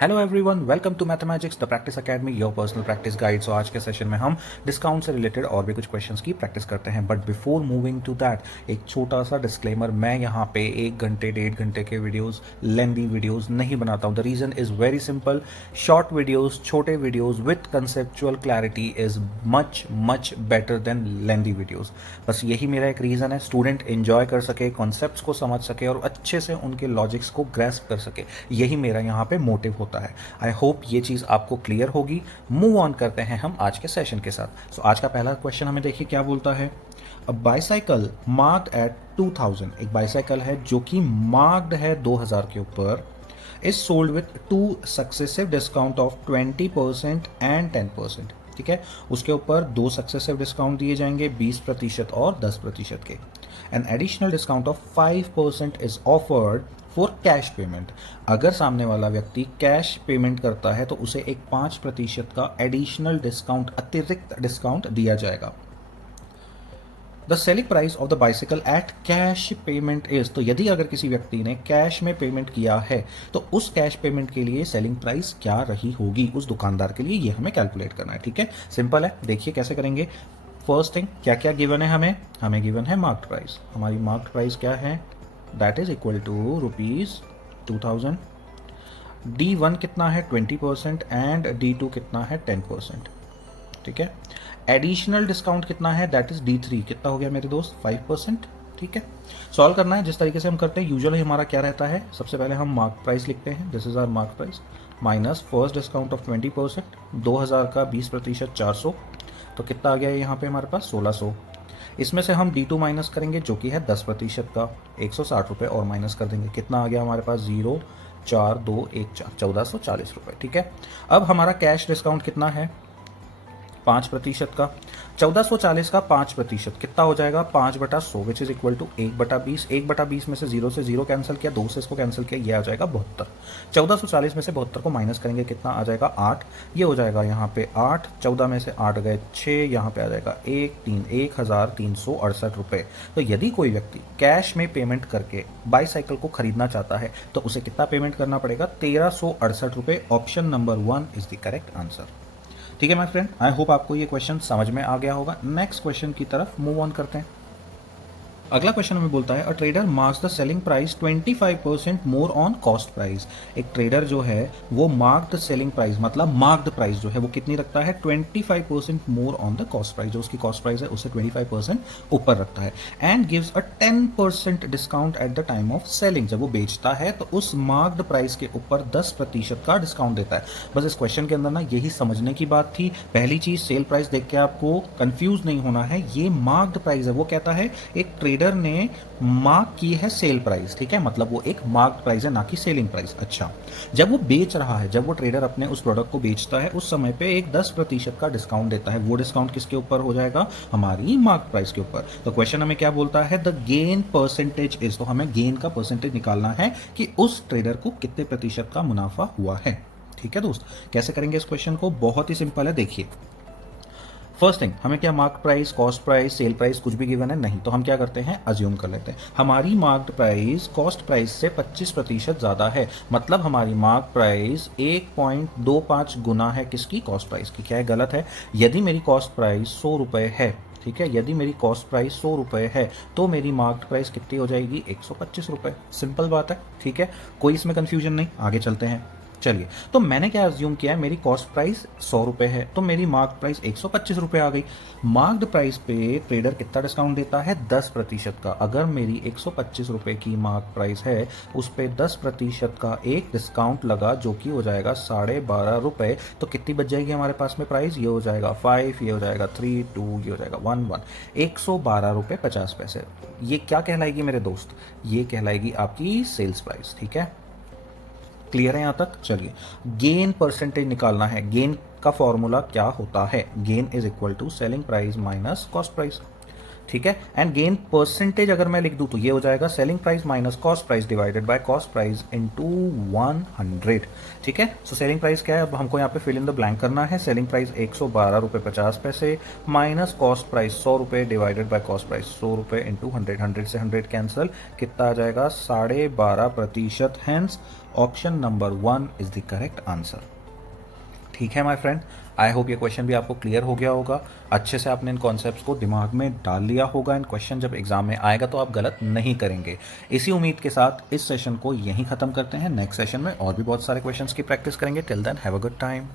Hello everyone, welcome to mathematics the practice academy, your personal practice guide. So आज के session में हम discount से रिलेटेड और भी कुछ क्वेश्चंस की प्रैक्टिस करते हैं। But before moving to that, एक छोटा सा डिस्क्लेमर, मैं यहाँ पे 1 घंटे 1.5 घंटे के वीडियोस, लेंदी वीडियोस नहीं बनाता हूँ। The reason is very simple, short videos, छोटे videos with conceptual clarity is much much better than lengthy videos. बस यही मेरा एक रीज़न है, स्टूडेंट इन्जॉय कर सके, कॉन्सेप्ट्स को समझ सके और अच्छे से उनके लॉजिक्स को ग्रैस्प कर सके। यही मेरा यहाँ पे मोटिव होता है। आई होप ये चीज़ आपको क्लियर होगी। मूव ऑन करते हैं हम आज के सेशन के साथ। सो आज का पहला क्वेश्चन हमें देखिए क्या बोलता है। अ बाइसाइकिल मार्क्ड एट 2000, एक बाइसाइकिल है जो कि मार्क्ड है 2000 के ऊपर, is sold with 2 successive discount of 20% and 10%। ठीक है, उसके ऊपर 2 सक्सेसिव डिस्काउंट दिए जाएंगे, 20% और 10% के। An additional discount of 5% is offered for cash payment. अगर सामने वाला व्यक्ति कैश पेमेंट करता है तो उसे एक 5% का एडिशनल डिस्काउंट, अतिरिक्त डिस्काउंट दिया जाएगा। The selling price of the bicycle at cash payment is, तो यदि अगर किसी व्यक्ति ने कैश में पेमेंट किया है तो उस कैश पेमेंट के लिए सेलिंग प्राइस क्या रही होगी उस दुकानदार के लिए, ये हमें कैलकुलेट करना है। ठीक है, सिंपल है, देखिए कैसे करेंगे। फर्स्ट थिंग, क्या क्या गिवन है हमें गिवन है मार्क्ड प्राइस। हमारी मार्क्ड प्राइस क्या है, that is equal to ₹2000। D1 कितना है 20% एंड D2 कितना है 10%। ठीक है, एडिशनल डिस्काउंट कितना है, दैट इज D3, कितना हो गया मेरे दोस्त 5%। ठीक है, सॉल्व करना है जिस तरीके से हम करते हैं यूजुअली। हमारा क्या रहता है, सबसे पहले हम मार्क प्राइस लिखते हैं, this is our mark price, minus first discount of 20%, 2000 का 20% 400, तो कितना आ गया यहाँ पे हमारे पास 1600। इसमें से हम D2 माइनस करेंगे जो कि है 10% का, 160 रुपये और माइनस कर देंगे, कितना आ गया हमारे पास 04214, 1440 रुपये। ठीक है, अब हमारा कैश डिस्काउंट कितना है 5% का, 1440 का 5% कितना हो जाएगा 5/100 विच इज इक्वल टू 1/20। 1/20 में से 0 से 0 कैंसिल किया, 2 से इसको कैंसिल किया, ये आ जाएगा 72। 1440 में से 72 को माइनस करेंगे, कितना आ जाएगा 8, ये हो जाएगा यहाँ पे 8, 14 में से 8 गए 6, यहाँ पे आ जाएगा 1368 रुपये। तो यदि कोई व्यक्ति कैश में पेमेंट करके बाईसाइकिल को खरीदना चाहता है तो उसे कितना पेमेंट करना पड़ेगा 1368 रुपये। Option number 1 is the correct answer. ठीक है माय फ्रेंड, आई होप आपको ये क्वेश्चन समझ में आ गया होगा। नेक्स्ट क्वेश्चन की तरफ मूव ऑन करते हैं। अगला क्वेश्चन हमें बोलता है, a trader marks the selling price 25% more on cost price. एक ट्रेडर जो है वो मार्क्ड सेलिंग प्राइस, मतलब मार्क्ड प्राइस जो है वो कितनी रखता है 25% more on the cost price, जो उसकी कॉस्ट प्राइस है उससे 25% ऊपर रखता है। And gives a 10% discount at the time of selling, जब वो बेचता है तो उस मार्क्ड प्राइस के ऊपर 10% का डिस्काउंट देता है। बस इस क्वेश्चन के अंदर ना यही समझने की बात थी। पहली चीज, सेल प्राइस देख के आपको कंफ्यूज नहीं होना है, ये मार्क्ड प्राइस है। वो कहता है एक ट्रेडर ने मार्क की है सेल प्राइस, ठीक है, मतलब वो एक मार्क्ड प्राइस है ना कि सेलिंग प्राइस। अच्छा, जब वो बेच रहा है, जब वो ट्रेडर अपने उस प्रोडक्ट को बेचता है उस समय पे एक 10% का डिस्काउंट देता है। वो डिस्काउंट किसके ऊपर हो जाएगा, हमारी मार्क प्राइस के ऊपर। तो क्वेश्चन हमें क्या बोलता है, द गेन परसेंटेज इज, तो हमें गेन का परसेंटेज निकालना है कि उस ट्रेडर को कितने प्रतिशत का मुनाफा हुआ है। ठीक है दोस्त, कैसे करेंगे इस क्वेश्चन को, बहुत ही सिंपल है। देखिए फर्स्ट थिंग, हमें क्या mark price, cost price, sale price कुछ भी गिवन है नहीं, तो हम क्या करते हैं अज्यूम कर लेते हैं हमारी मार्क्ड प्राइस कॉस्ट प्राइस से 25% ज़्यादा है, मतलब हमारी मार्क प्राइस 1.25 गुना है किसकी, कॉस्ट प्राइस की। क्या है, गलत है। यदि मेरी कॉस्ट प्राइस 100 रुपये है, ठीक है, यदि मेरी कॉस्ट प्राइस 100 रुपये है तो मेरी मार्क्ड प्राइस कितनी हो जाएगी 125 रुपये। सिंपल बात है, ठीक है, कोई इसमें कंफ्यूजन नहीं। आगे चलते हैं। चलिए, तो मैंने क्या अज्यूम किया है, मेरी कॉस्ट प्राइस 100 रुपये है तो मेरी मार्क प्राइस 125 रुपये आ गई। मार्क्ड प्राइस पे ट्रेडर कितना डिस्काउंट देता है 10% का। अगर मेरी 125 रुपये की मार्क प्राइस है उस पर 10% का एक डिस्काउंट लगा जो कि हो जाएगा 12.5 रुपये, तो कितनी बच जाएगी हमारे पास में प्राइस, ये हो जाएगा 5, ये हो जाएगा 3, 2, ये हो जाएगा 1, 112 रुपये 50 पैसे। ये क्या कहलाएगी मेरे दोस्त, ये कहलाएगी आपकी सेल्स प्राइस। ठीक है, क्लियर है यहाँ तक। चलिए, गेन परसेंटेज निकालना है। गेन का फॉर्मूला क्या होता है, gain is equal to selling price minus cost price. ठीक है। एंड गेन परसेंटेज अगर मैं लिख दूं तो ये हो जाएगा selling price minus cost price divided by cost price into 100। ठीक है। सो सेलिंग प्राइस क्या है, अब हमको यहाँ पे फिल इन द ब्लैंक करना है। सेलिंग प्राइस 112 रुपये 50 पैसे माइनस कॉस्ट प्राइस 100 रुपये डिवाइडेड बाय कॉस्ट प्राइस 100 रुपये इंटू 100। 100 से 100 कैंसिल, कितना आ जाएगा 12.5%। Hence option number 1 is the correct answer. ठीक है माय फ्रेंड, आई होप ये क्वेश्चन भी आपको क्लियर हो गया होगा। अच्छे से आपने इन कॉन्सेप्ट्स को दिमाग में डाल लिया होगा। इन क्वेश्चन जब एग्जाम में आएगा तो आप गलत नहीं करेंगे। इसी उम्मीद के साथ इस सेशन को यहीं ख़त्म करते हैं। नेक्स्ट सेशन में और भी बहुत सारे क्वेश्चंस की प्रैक्टिस करेंगे। Till then have a good time.